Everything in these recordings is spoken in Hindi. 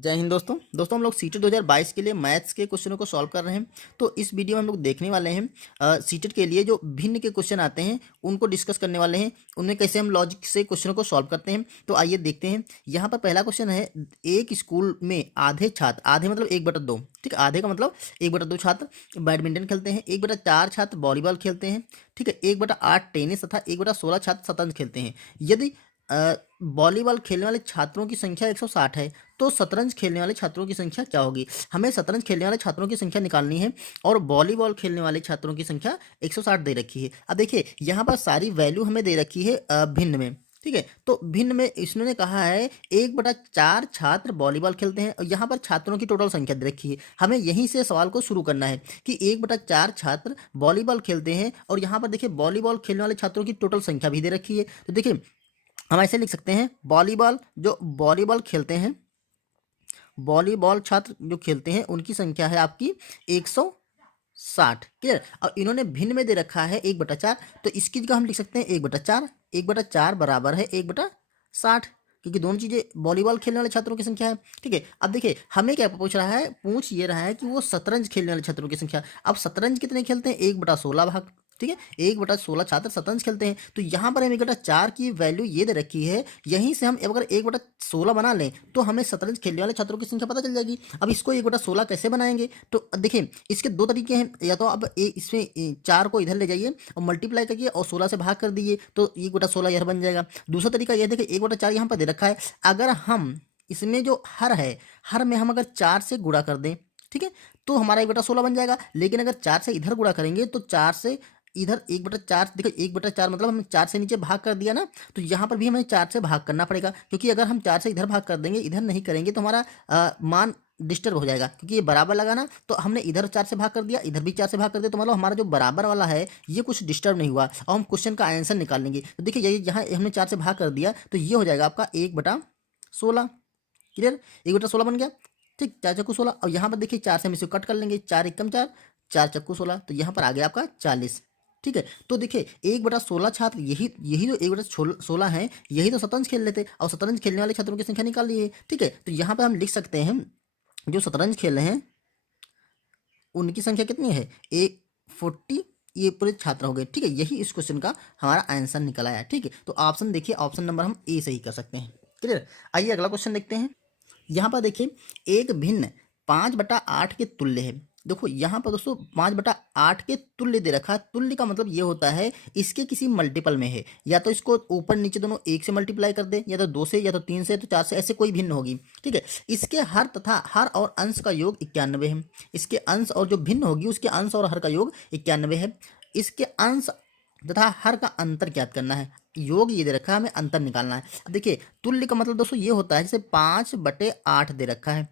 जय हिंद दोस्तों। हम लोग सीटेट 2022 के लिए मैथ्स के क्वेश्चनों को सॉल्व कर रहे हैं। तो इस वीडियो में हम लोग देखने वाले हैं सीटेट के लिए जो भिन्न के क्वेश्चन आते हैं उनको डिस्कस करने वाले हैं, उनमें कैसे हम लॉजिक से क्वेश्चनों को सॉल्व करते हैं। तो आइए देखते हैं। यहाँ पर पहला क्वेश्चन है, एक स्कूल में आधे छात्र, आधे मतलब 1/2, ठीक है, आधे का मतलब 1/2 छात्र बैडमिंटन खेलते हैं, 1/4 छात्र वॉलीबॉल खेलते हैं, ठीक है, 1/8 टेनिस तथा 1/16 छात्र शतरंज खेलते हैं। यदि वॉलीबॉल खेलने वाले छात्रों की संख्या 160 है तो शतरंज खेलने वाले छात्रों की संख्या क्या होगी। हमें शतरंज खेलने वाले छात्रों की संख्या निकालनी है और वॉलीबॉल खेलने वाले छात्रों की संख्या 160 दे रखी है। अब देखिए यहाँ पर सारी वैल्यू हमें दे रखी है भिन्न में, ठीक है। तो भिन्न में इसने कहा है 1/4 छात्र वॉलीबॉल खेलते हैं और यहाँ पर छात्रों की टोटल संख्या दे रखी है। हमें यहीं से सवाल को शुरू करना है कि 1/4 छात्र वॉलीबॉल खेलते हैं और यहाँ पर देखिए वॉलीबॉल खेलने वाले छात्रों की टोटल संख्या भी दे रखी है। तो देखिए हम ऐसे लिख सकते हैं, वॉलीबॉल जो वॉलीबॉल खेलते हैं, वॉलीबॉल छात्र जो खेलते हैं उनकी संख्या है आपकी 160, क्लियर। और इन्होंने भिन्न में दे रखा है 1/4, तो इसकी जगह हम लिख सकते हैं 1/4, 1/4 बराबर है 1/60, क्योंकि दोनों चीज़ें वॉलीबॉल खेलने वाले छात्रों की संख्या है, ठीक है। अब देखिए हमें क्या पूछ रहा है, पूछ ये रहा है कि वो शतरंज खेलने वाले छात्रों की संख्या। अब शतरंज कितने खेलते हैं, 1/16 भाग, ठीक है, 1/16 छात्र शतरंज खेलते हैं। तो यहाँ पर हम 1/4 की वैल्यू ये दे रखी है, यहीं से हम अगर 1/16 बना लें तो हमें शतरंज खेलने वाले छात्रों की संख्या पता चल जाएगी। अब इसको 1/16 कैसे बनाएंगे, तो देखिए इसके दो तरीके हैं। या तो अब इसमें 4 को इधर ले जाइए और मल्टीप्लाई करिए और 16 से भाग कर दीजिए तो 1/16 यह बन जाएगा। दूसरा तरीका यह देखिए 1/4 यहाँ पर दे रखा है, अगर हम इसमें जो हर है, हर में हम अगर 4 से गुणा कर दें, ठीक है, तो हमारा 1/16 बन जाएगा। लेकिन अगर 4 से इधर गुणा करेंगे तो 4 से इधर 1/4, देखो 1/4 मतलब हमने 4 से नीचे भाग कर दिया ना, तो यहाँ पर भी हमें 4 से भाग करना पड़ेगा, क्योंकि अगर हम 4 से इधर भाग कर देंगे, इधर नहीं करेंगे तो हमारा मान डिस्टर्ब हो जाएगा, क्योंकि ये बराबर लगा ना। तो हमने इधर 4 से भाग कर दिया, इधर भी 4 से भाग कर दिया, तो मतलब हमारा जो बराबर वाला है ये कुछ डिस्टर्ब नहीं हुआ और हम क्वेश्चन का आंसर निकाल लेंगे। तो देखिए ये यहाँ हमने 4 से भाग कर दिया तो ये हो जाएगा आपका 1/16, क्लियर, 1/16 बन गया, ठीक, 4 चक्कू 16। और यहाँ पर देखिए 4 से हम इसे कट कर लेंगे, 4 एकम 4, 4 चक्कू 16, तो यहाँ पर आ गया आपका 40, ठीक है। तो देखिए 1/16 छात्र, यही यही जो 1/16 है, यही तो शतरंज खेल लेते और शतरंज खेलने वाले छात्रों की संख्या निकाल लिए, ठीक है। तो यहाँ पर हम लिख सकते हैं जो शतरंज खेल रहे हैं उनकी संख्या कितनी है, 40, ये पूरे छात्र हो गए, ठीक है। यही इस क्वेश्चन का हमारा आंसर निकल आया, ठीक है। तो ऑप्शन देखिए, ऑप्शन नंबर हम ए सही कर सकते हैं, क्लियर। आइए अगला क्वेश्चन देखते हैं। यहाँ पर देखिए एक भिन्न 5/8 के तुल्य है। देखो यहाँ पर दोस्तों 5/8 के तुल्य दे रखा है। तुल्य का मतलब ये होता है इसके किसी मल्टीपल में है, या तो इसको ऊपर नीचे दोनों 1 से मल्टीप्लाई कर दे, या तो 2 से, या तो 3 से, तो 4 से, ऐसे कोई भिन्न होगी, ठीक है। इसके हर तथा हर और अंश का योग 91 है। इसके अंश और जो भिन्न होगी उसके अंश और हर का योग 91 है। इसके अंश तथा हर का अंतर ज्ञात करना है। योग ये दे रखा है, हमें अंतर निकालना है। अब देखिए तुल्य का मतलब दोस्तों ये होता है, जैसे 5/8 दे रखा है,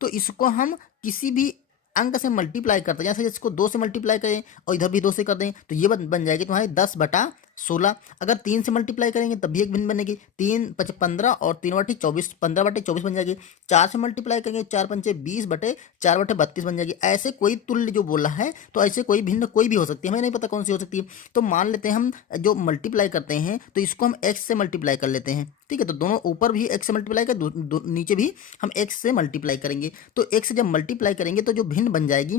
तो इसको हम किसी भी अंक से मल्टीप्लाई करते हैं, जैसे इसको 2 से मल्टीप्लाई करें और इधर भी 2 से कर दें तो ये बन जाएगी तुम्हारी 10/16। अगर 3 से मल्टीप्लाई करेंगे तब भी एक भिन्न बनेगी, 3 5 15 और 3/24, 15/24 बन जाएगी। 4 से मल्टीप्लाई करेंगे, 4 पंचे 20/4/32 बन जाएगी। ऐसे कोई तुल्य जो बोला है, तो ऐसे कोई भिन्न कोई भी हो सकती है, हमें नहीं पता कौन सी हो सकती है। तो मान लेते हैं हम जो मल्टीप्लाई करते हैं तो इसको हम x से मल्टीप्लाई कर लेते हैं, ठीक है। तो दोनों ऊपर भी x से मल्टीप्लाई कर, नीचे भी हम x से मल्टीप्लाई करेंगे। तो x से जब मल्टीप्लाई करेंगे तो जो भिन्न बन जाएगी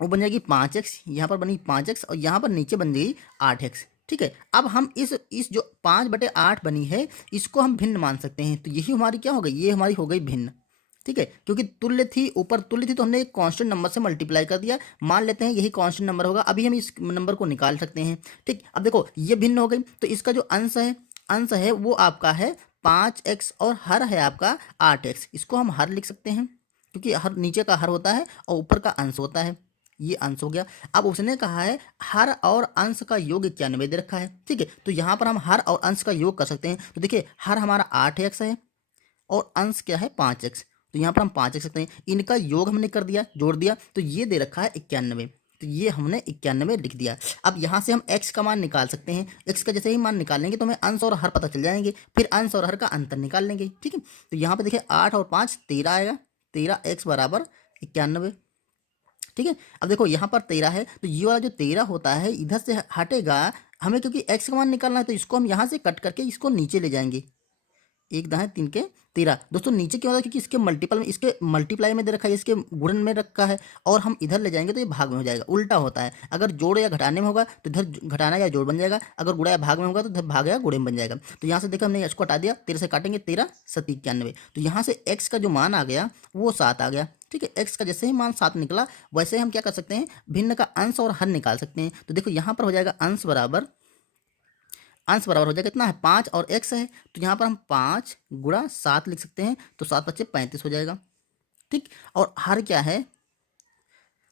वो बन जाएगी 5x, यहाँ पर बनी 5x और यहाँ पर नीचे बन जाएगी 8x, ठीक है। अब हम इस जो 5/8 बनी है इसको हम भिन्न मान सकते हैं, तो यही हमारी क्या हो गई, ये हमारी हो गई भिन्न, ठीक है। क्योंकि तुल्य थी, ऊपर तुल्य थी तो हमने एक कांस्टेंट नंबर से मल्टीप्लाई कर दिया, मान लेते हैं यही कांस्टेंट नंबर होगा। अभी हम इस नंबर को निकाल सकते हैं, ठीक। अब देखो ये भिन्न हो गई, तो इसका जो अंश है वो आपका है 5x और हर है आपका 8x। इसको हम हर लिख सकते हैं, क्योंकि हर नीचे का हर होता है और ऊपर का अंश होता है, ये अंश हो गया। अब उसने कहा है हर और अंश का योग 91 दे रखा है, ठीक है। तो यहाँ पर हम हर और अंश का योग कर सकते हैं। तो देखिए हर हमारा 8x है और अंश क्या है 5x, तो यहाँ पर हम 5x सकते हैं। इनका योग हमने कर दिया, जोड़ दिया, तो ये दे रखा है 91, तो ये हमने 91 लिख दिया। अब यहाँ से हम x का मान निकाल सकते हैं। x का जैसे ही मान निकालेंगे तो हमें अंश और हर पता चल जाएंगे, फिर अंश और हर का अंतर निकाल लेंगे, ठीक है। तो यहाँ पे देखिए 8 और 5 13 आएगा, 13x बराबर 91, ठीक है। अब देखो यहाँ पर 13 है तो ये वाला जो 13 होता है इधर से हटेगा, हमें क्योंकि x का मान निकालना है तो इसको हम यहाँ से कट करके इसको नीचे ले जाएंगे, 1 दाएं 3 के 13। दोस्तों नीचे क्यों होता है, क्योंकि इसके मल्टीपल में, इसके मल्टीप्लाई में दे रखा है, इसके गुणन में रखा है, और हम इधर ले जाएंगे तो ये भाग में हो जाएगा। उल्टा होता है, अगर जोड़ या घटाने में होगा तो इधर घटाना या जोड़ बन जाएगा, अगर गुणा या भाग में होगा तो इधर भाग या गुणे में बन जाएगा। तो यहाँ से देखो हमने इसको हटा दिया, 13 से काटेंगे 13 7 91, तो यहाँ से x का जो मान आ गया वो 7 आ गया। ठीक है, x का जैसे ही मान 7 निकला वैसे हम क्या कर सकते हैं, भिन्न का अंश और हर निकाल सकते हैं। तो देखो यहाँ पर हो जाएगा अंश बराबर हो जाएगा कितना है 5 और x है, तो यहाँ पर हम 5 गुणा 7 लिख सकते हैं, तो 7 बच्चे 35 हो जाएगा। ठीक, और हर क्या है,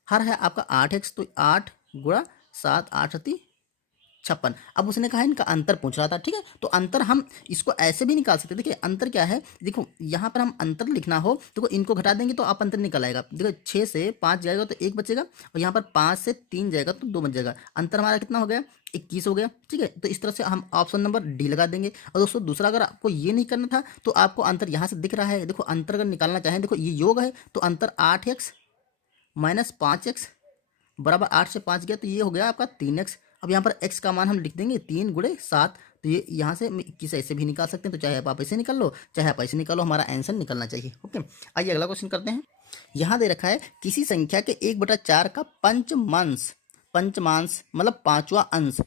हर है आपका 8x, तो 8 गुणा 7 8 अति 56। अब उसने कहा इनका अंतर पूछ रहा था। ठीक है, तो अंतर हम इसको ऐसे भी निकाल सकते हैं। देखिए अंतर क्या है, देखो यहाँ पर हम अंतर लिखना हो देखो इनको घटा देंगे तो आप अंतर निकल आएगा। देखो 6 से 5 जाएगा तो 1 बचेगा, और यहाँ पर 5 से 3 जाएगा तो 2 बच जाएगा। अंतर हमारा कितना हो गया 21 हो गया। ठीक है, तो इस तरह से हम ऑप्शन नंबर डी लगा देंगे। और दोस्तों दूसरा, अगर आपको ये नहीं करना था तो आपको अंतर यहाँ से दिख रहा है, देखो अंतर अगर निकालना चाहें, देखो ये योग है तो अंतर 8x माइनस 5x बराबर 8 से 5 गया तो ये हो गया आपका 3x। अब यहाँ पर x का मान हम लिख देंगे 3 गुणे 7, तो ये यहाँ से 21 ऐसे भी निकाल सकते हैं। तो चाहे आप ऐसे निकाल लो चाहे आप ऐसे निकालो, हमारा आंसर निकलना चाहिए। ओके, आइए अगला क्वेश्चन करते हैं। यहाँ दे रखा है किसी संख्या के 1/4 का पंचमांश मतलब पांचवा अंश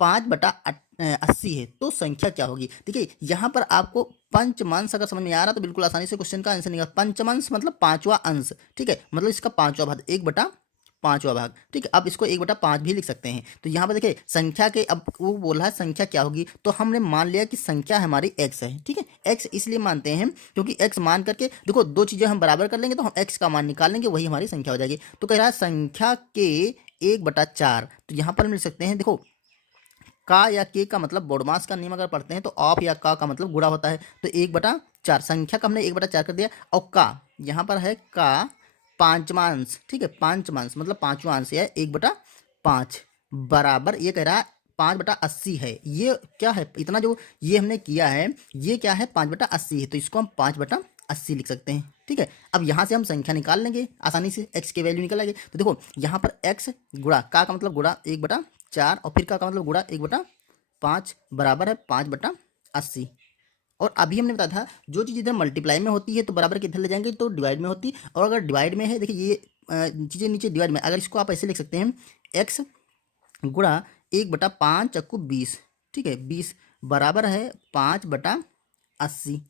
5/80 है, तो संख्या क्या होगी। देखिए यहाँ पर आपको पंचमांश अगर समझ में आ रहा तो बिल्कुल आसानी से क्वेश्चन का आंसर निकल। पंचमांश मतलब पांचवा अंश। ठीक है, मतलब इसका पांचवा भाग 1/5 भाग। ठीक है, अब इसको 1/5 भी लिख सकते हैं। तो यहाँ पर देखिए संख्या के, अब वो बोल रहा है संख्या क्या होगी, तो हमने मान लिया कि संख्या हमारी x है। ठीक है, x इसलिए मानते हैं क्योंकि x मान करके देखो दो चीजें हम बराबर कर लेंगे तो हम x का मान निकाल लेंगे, वही हमारी संख्या हो जाएगी। तो कह रहा है संख्या के 1/4, तो यहाँ पर हम लिख सकते हैं, देखो का या के का मतलब बोडमास का नियम अगर पढ़ते हैं तो ऑफ या का मतलब गुणा होता है। तो 1/4 संख्या का हमने 1/4 कर दिया, और का यहाँ पर है का पांचमांश। ठीक है, पांचमांश मतलब पांचवा अंश है 1/5 बराबर, ये कह रहा है 5/80 है। ये क्या है, इतना जो ये हमने किया है ये क्या है 5/80 है, तो इसको हम 5/80 लिख सकते हैं। ठीक है, अब यहाँ से हम संख्या निकाल लेंगे आसानी से, x के वैल्यू निकल आएगी। तो देखो यहाँ पर x गुणा का मतलब गुणा 1/4 और फिर का मतलब गुणा 1/5 बराबर है 5/80। और अभी हमने बताया था जो चीज़ इधर मल्टीप्लाई में होती है तो बराबर के इधर ले जाएंगे तो डिवाइड में होती, और अगर डिवाइड में है देखिए ये चीज़ें नीचे डिवाइड में, अगर इसको आप ऐसे लिख सकते हैं x गुणा 1/5 चक्कू 20। ठीक है, 20 बराबर है 5/80।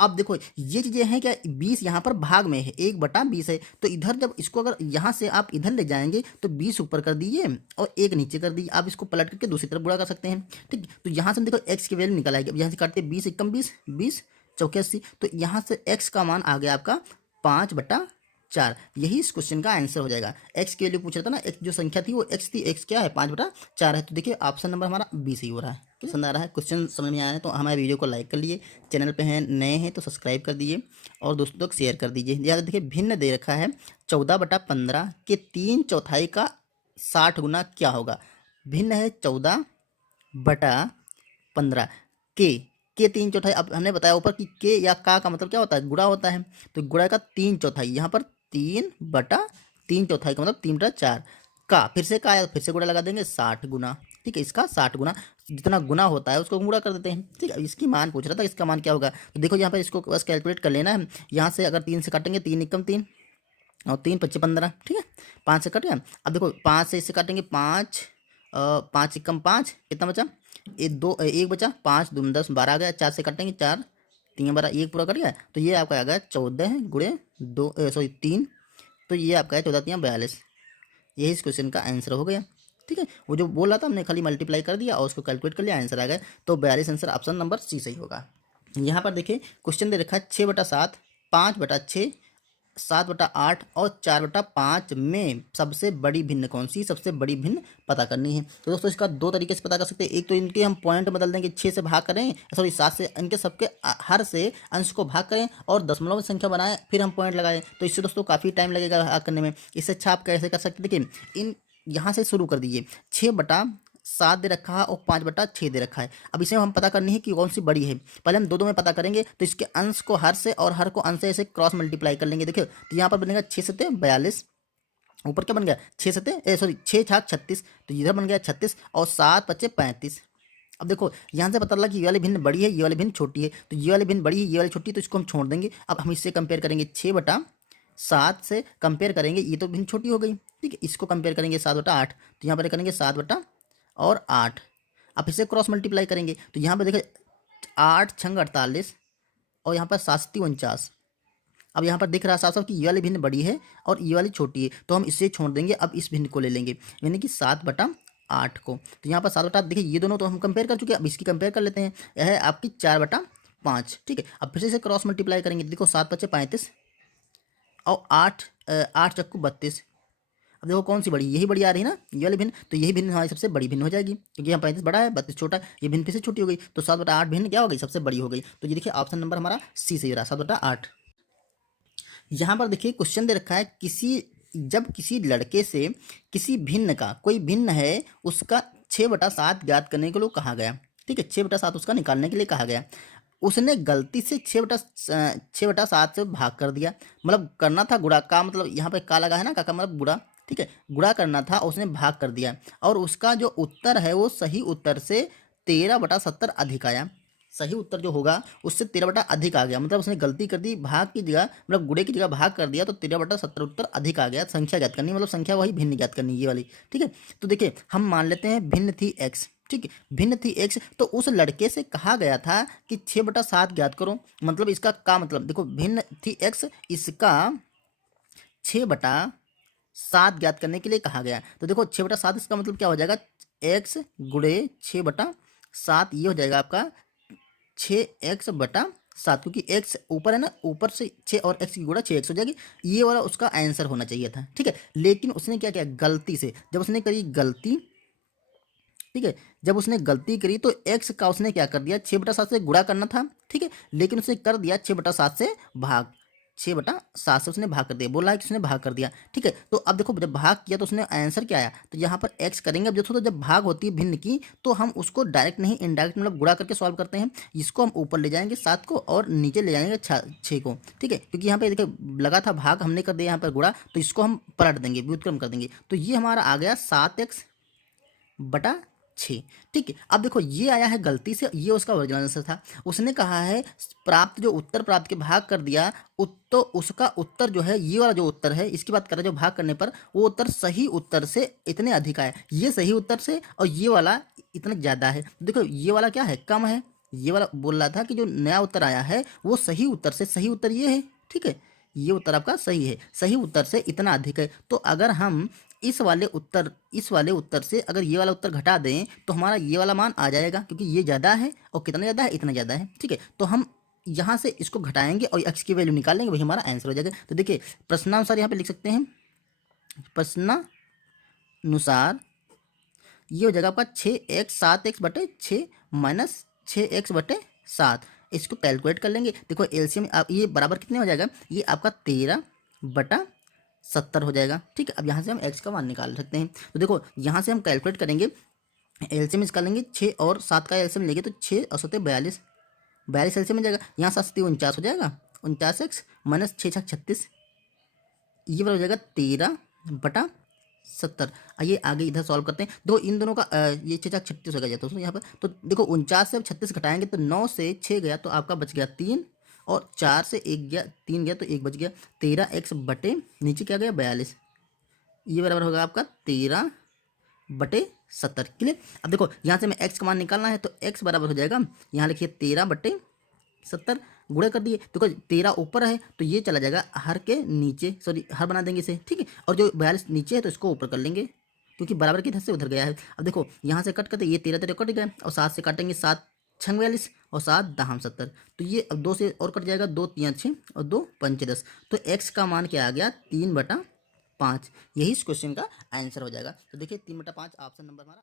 अब देखो ये चीज़ें हैं क्या, 20 यहाँ पर भाग में है 1/20 है, तो इधर जब इसको अगर यहाँ से आप इधर ले जाएंगे तो 20 ऊपर कर दीजिए और 1 नीचे कर दीजिए, आप इसको पलट करके दूसरी तरफ गुणा कर सकते हैं। ठीक, तो यहाँ से देखो x की वैल्यू निकल आएगी। अब यहाँ से काटते 20 एकम 20 20 चौके 80, तो यहाँ से x का मान आ गया आपका 5/4। यही इस क्वेश्चन का आंसर हो जाएगा। x की वैल्यू पूछ रहा था ना, x जो संख्या थी वो x थी, x क्या है 5/4 है। तो देखिए ऑप्शन नंबर हमारा बी सही हो रहा है। पसंद आ रहा है, क्वेश्चन समझ में आया है तो हमारे वीडियो को लाइक कर लिए, चैनल पे हैं नए हैं तो सब्सक्राइब कर दीजिए और दोस्तों तक शेयर कर दीजिए। ज़्यादा देखिए भिन्न दे रखा है 14/15 के 3/4 का 60 गुना क्या होगा। भिन्न है 14/15 के 3/4। अब हमने बताया ऊपर कि के या का मतलब क्या होता है, गुणा होता है, तो गुणा का 3/4, यहाँ पर 3/3/4 का मतलब 3/4 का, फिर से का आया फिर से गुणा लगा देंगे 60 गुना। ठीक है, इसका 60 गुना, जितना गुना होता है उसको गुणा कर देते हैं। ठीक है, इसकी मान पूछ रहा था, इसका मान क्या होगा, तो देखो यहाँ पर इसको बस कैलकुलेट कर लेना है। यहाँ से अगर 3 से काटेंगे 3 एकम 3 और 3 × 5 = 15। ठीक है, 5 से कट गया। अब देखो 5 से इससे काटेंगे 5 5 एकम 5 कितना बचा, 1 बचा, 5 2 10 12 आ गया। 4 से काटेंगे 4 3 12 1 पूरा कट गया, तो ये आपका आ गया 14 गुणे 3, तो ये आपका है 14 3 42। यही इस क्वेश्चन का आंसर हो गया। ठीक है, वो जो बोल रहा था हमने खाली मल्टीप्लाई कर दिया और उसको कैलकुलेट कर लिया, आंसर आ गया। तो 42 आंसर ऑप्शन नंबर सी सही होगा। यहाँ पर देखिए क्वेश्चन दे रखा है 6/7 5/6 7/8 और 4/5 में सबसे बड़ी भिन्न कौन सी, सबसे बड़ी भिन्न पता करनी है। तो दोस्तों इसका दो तरीके से पता कर सकते हैं। एक तो इनके हम पॉइंट बदल देंगे, 6 से भाग करें, सॉरी 7 से, इनके सबके हर से अंश को भाग करें और दशमलव में संख्या बनाएं, फिर हम पॉइंट लगाएं, तो इससे दोस्तों काफ़ी टाइम लगेगा भाग करने में। इससे अच्छा आप कैसे कर सकते, देखिए इन यहाँ से शुरू कर दीजिए। 6/7 दे रखा है और 5/6 दे रखा है। अब इसे हम पता करनी है कि कौन सी बड़ी है। पहले हम दो में पता करेंगे, तो इसके अंश को हर से और हर को अंश से ऐसे क्रॉस मल्टीप्लाई कर लेंगे। देखिए तो यहाँ पर बनेगा 6 7 42, ऊपर क्या बन गया 6 7 6 6 36, तो इधर बन गया 36 और 7 5 35। अब देखो यहाँ से पता लगा कि ये वाली भिन्न बड़ी है, ये वाली भिन्न छोटी है, तो ये वाली भिन्न बड़ी है, ये वाली छोटी है, तो इसको हम छोड़ देंगे। अब हम इससे कंपेयर करेंगे 6/7 से कंपेयर करेंगे, ये तो भिन्न छोटी हो गई, ठीक है। इसको कंपेयर करेंगे 7/8, तो यहाँ पर करेंगे 7/8। अब इसे क्रॉस मल्टीप्लाई करेंगे तो यहाँ पर देखो 8×6 = 48 और यहाँ पर 7×3 = 49। अब यहाँ पर दिख रहा है साफ साफ कि ये वाली भिन्न बड़ी है और ये वाली छोटी है, तो हम इसे छोड़ देंगे। अब इस भिन्न को ले लेंगे, यानी कि 7/8 को। तो यहाँ पर 7/8 देखिए, ये दोनों तो हम कंपेयर कर चुके हैं, अब इसकी कंपेयर कर लेते हैं। यह है आपकी 4/5, ठीक है। अब फिर से इसे क्रॉस मल्टीप्लाई करेंगे, देखो 7×5 = 35 और 8×32। अब देखो कौन सी बड़ी, यही बड़ी आ रही है ना, ये वाली भिन्न, तो यही भिन्न हमारी सबसे बड़ी भिन्न हो जाएगी, क्योंकि यहाँ 35 बड़ा है, 32 छोटा है, ये भिन्न फिर से छोटी हो गई, तो 7/8 भिन्न क्या हो गई, सबसे बड़ी हो गई। तो ये देखिए ऑप्शन नंबर हमारा सी सही रहा, 7/8। यहाँ पर देखिए क्वेश्चन दे रखा है, जब किसी लड़के से किसी भिन्न का कोई भिन्न है उसका 6/7 ज्ञात करने के लिए कहा गया, ठीक है, 6/7 उसका निकालने के लिए कहा गया। उसने गलती से 6/7 से भाग कर दिया, मतलब करना था गुणा का, मतलब यहाँ पे का लगा है ना, का मतलब गुणा, ठीक है, गुणा करना था, उसने भाग कर दिया और उसका जो उत्तर है वो सही उत्तर से 13/70 अधिक आया। सही उत्तर जो होगा उससे 13 अधिक आ गया, मतलब उसने गलती कर दी, भाग की जगह मतलब गुणे की जगह भाग कर दिया, तो 13/70 उत्तर अधिक आ गया। संख्या ज्ञात करनी, मतलब संख्या वही भिन्न ज्ञात करनी, ये वाली, ठीक है। तो देखिए हम मान लेते हैं भिन्न थी x, ठीक है, भिन्न थी x, तो उस लड़के से कहा गया था कि 6/7 ज्ञात करो, मतलब इसका का मतलब देखो भिन्न थी x, इसका 6/7 ज्ञात करने के लिए कहा गया। तो देखो 6/7 इसका मतलब क्या हो जाएगा, x × 6/7, ये हो जाएगा आपका 6x/7, क्योंकि x ऊपर है ना, ऊपर से 6 और x की गुणा 6x हो जाएगी, ये वाला उसका आंसर होना चाहिए था, ठीक है। लेकिन उसने क्या किया, गलती से जब उसने करी गलती, ठीक है, जब उसने गलती करी तो x का उसने क्या कर दिया, 6/7 से गुणा करना था, ठीक है, लेकिन उसने कर दिया 6/7 से भाग, 6/7 से उसने भाग कर दिया, बोला है कि उसने भाग कर दिया, ठीक है। तो अब देखो जब भाग किया तो उसने आंसर क्या आया, तो यहाँ पर x करेंगे। अब देखो तो जब भाग होती है भिन्न की तो हम उसको डायरेक्ट नहीं, इनडायरेक्ट मतलब गुणा करके सॉल्व करते हैं। इसको हम ऊपर ले जाएंगे 7 को और नीचे ले जाएंगे 6 को, ठीक है, क्योंकि यहाँ पे देखिए लगा था भाग, हमने कर दिया यहाँ पर गुणा, तो इसको हम पलट देंगे, व्युत्क्रम कर देंगे, तो ये हमारा आ गया 7x/6, ठीक है। अब देखो ये आया है गलती से, ये उसका ओरिजिनल आंसर था। उसने कहा है प्राप्त जो उत्तर प्राप्त के भाग कर दिया, तो उसका उत्तर जो है, ये वाला जो उत्तर है, इसकी बात कर रहे हैं, जो भाग करने पर वो उत्तर सही उत्तर से इतने अधिक आया, ये सही उत्तर से, और ये वाला इतना ज़्यादा है। देखो ये वाला क्या है, कम है, ये वाला बोल रहा था कि जो नया उत्तर आया है वो सही उत्तर से, सही उत्तर ये है, ठीक है, ये उत्तर आपका सही है, सही उत्तर से इतना अधिक है। तो अगर हम इस वाले उत्तर से अगर ये वाला उत्तर घटा दें तो हमारा ये वाला मान आ जाएगा, क्योंकि ये ज़्यादा है और कितना ज़्यादा है, इतना ज़्यादा है, ठीक है। तो हम यहाँ से इसको घटाएंगे और x की वैल्यू निकाल लेंगे, वही हमारा आंसर हो जाएगा। तो देखिए प्रश्नानुसार यहाँ पे लिख सकते हैं, प्रश्नानुसार ये हो जाएगा आपका 6x 7x/6 माइनस 6x/7। इसको कैलकुलेट कर लेंगे, देखो एलसीएम ये बराबर कितने हो जाएगा, ये आपका 13/70 हो जाएगा, ठीक है। अब यहाँ से हम x का मान निकाल सकते हैं, तो देखो यहाँ से हम कैलकुलेट करेंगे, एलसीएम इसका लेंगे, 6 और 7 का एलसीएम लेंगे तो 6 और 7 42, 42 एलसीएम मिल जाएगा, यहाँ 7 से 49 हो जाएगा, 49x माइनस 6×36, ये वाला हो जाएगा 13/70। आइए आगे इधर सॉल्व करते हैं, देखो इन दोनों का ये 6×36 हो गया दोस्तों यहाँ पर, तो देखो 49 से 36 घटाएंगे तो 9 से 6 गया तो आपका बच गया 3, और 4 से 1 गया, 3 गया तो 1 बच गया, 13x बटे नीचे क्या गया 42, ये बराबर होगा आपका 13/70, क्लियर। अब देखो यहाँ से मैं x का मान निकालना है, तो x बराबर हो जाएगा, यहाँ लिखिए 13/70, गुणा कर दिए, देखो 13 ऊपर है तो ये चला जाएगा हर के नीचे, सॉरी हर बना देंगे इसे, ठीक है, और जो 42 नीचे है तो इसको ऊपर कर लेंगे, क्योंकि बराबर की इधर से उधर गया है। अब देखो यहाँ से कट करते, ये 13 कट गया, और 7 से काटेंगे 7 6 42 और 7 10 70, तो ये अब 2 से और कट जाएगा, 2 3 6 और 2 5 10, तो x का मान क्या आ गया 3/5, यही इस क्वेश्चन का आंसर हो जाएगा। तो देखिए 3/5 ऑप्शन नंबर हमारा